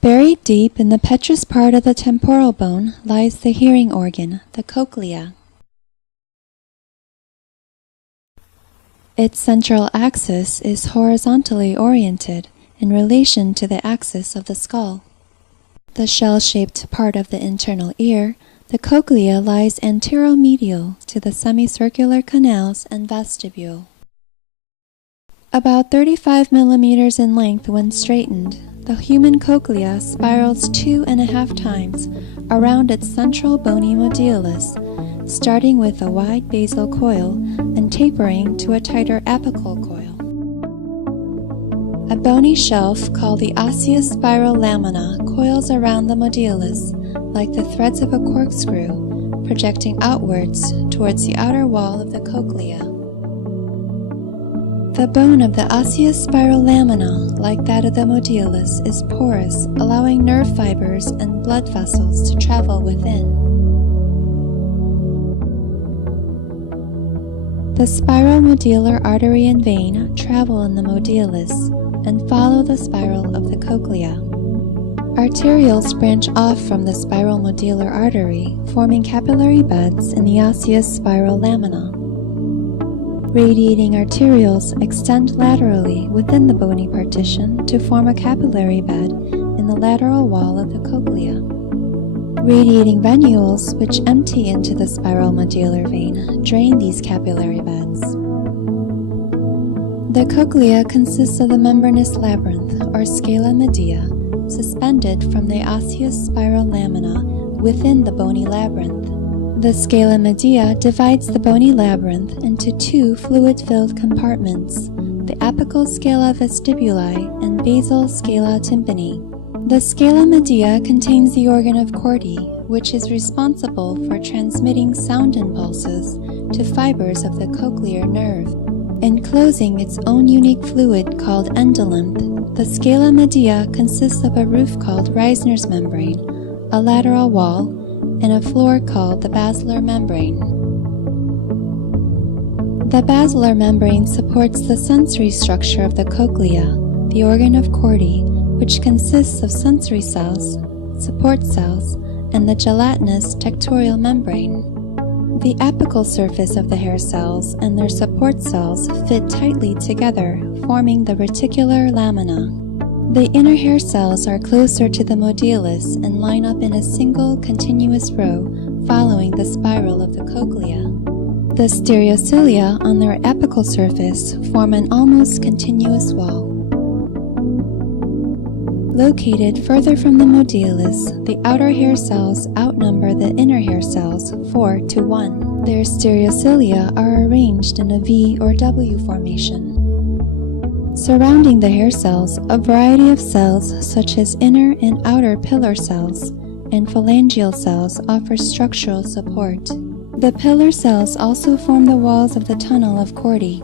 Buried deep in the petrous part of the temporal bone lies the hearing organ, the cochlea. Its central axis is horizontally oriented in relation to the axis of the skull. The shell-shaped part of the internal ear, the cochlea, lies anteromedial to the semicircular canals and vestibule. About 35 millimeters in length when straightened, the human cochlea spirals 2.5 times around its central bony modulus, starting with a wide basal coil and tapering to a tighter apical coil. A bony shelf called the osseous spiral lamina coils around the modulus like the threads of a corkscrew, projecting outwards towards the outer wall of the cochlea. The bone of the osseous spiral lamina, like that of the modulus, is porous, allowing nerve fibers and blood vessels to travel within. The spiral modular artery and vein travel in the modulus and follow the spiral of the cochlea. Arterioles branch off from the spiral modular artery, forming capillary beds in the osseous spiral lamina. Radiating arterioles extend laterally within the bony partition to form a capillary bed in the lateral wall of the cochlea. Radiating venules, which empty into the spiral modular vein, drain these capillary beds. The cochlea consists of the membranous labyrinth, or scala media, suspended from the osseous spiral lamina within the bony labyrinth. The scala media divides the bony labyrinth into two fluid-filled compartments, the apical scala vestibuli and basal scala tympani. The scala media contains the organ of Corti, which is responsible for transmitting sound impulses to fibers of the cochlear nerve. Enclosing its own unique fluid called endolymph, the scala media consists of a roof called Reisner's membrane, a lateral wall, and a floor called the basilar membrane. The basilar membrane supports the sensory structure of the cochlea, the organ of Corti, which consists of sensory cells, support cells, and the gelatinous tectorial membrane. The apical surface of the hair cells and their support cells fit tightly together, forming the reticular lamina. The inner hair cells are closer to the modulus and line up in a single continuous row following the spiral of the cochlea. The stereocilia on their apical surface form an almost continuous wall. Located further from the modulus, the outer hair cells outnumber the inner hair cells 4 to 1. Their stereocilia are arranged in a V or W formation. Surrounding the hair cells, a variety of cells such as inner and outer pillar cells and phalangeal cells offer structural support. The pillar cells also form the walls of the tunnel of Corti.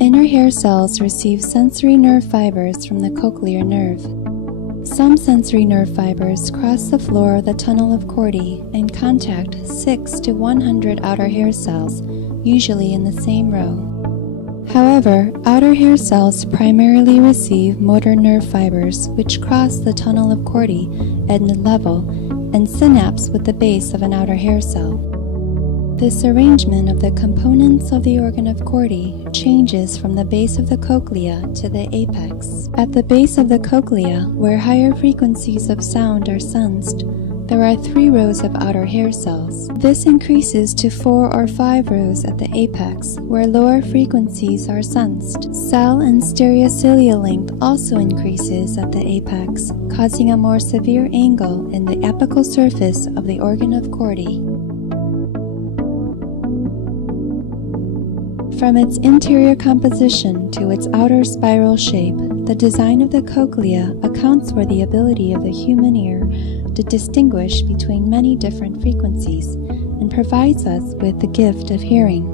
Inner hair cells receive sensory nerve fibers from the cochlear nerve. Some sensory nerve fibers cross the floor of the tunnel of Corti and contact 6 to 100 outer hair cells, usually in the same row. However, outer hair cells primarily receive motor nerve fibers which cross the tunnel of Corti at mid-level and synapse with the base of an outer hair cell. This arrangement of the components of the organ of Corti changes from the base of the cochlea to the apex. At the base of the cochlea, where higher frequencies of sound are sensed, there are 3 rows of outer hair cells. This increases to 4 or 5 rows at the apex, where lower frequencies are sensed. Cell and stereocilia length also increases at the apex, causing a more severe angle in the apical surface of the organ of Corti. From its interior composition to its outer spiral shape, the design of the cochlea accounts for the ability of the human ear to distinguish between many different frequencies and provides us with the gift of hearing.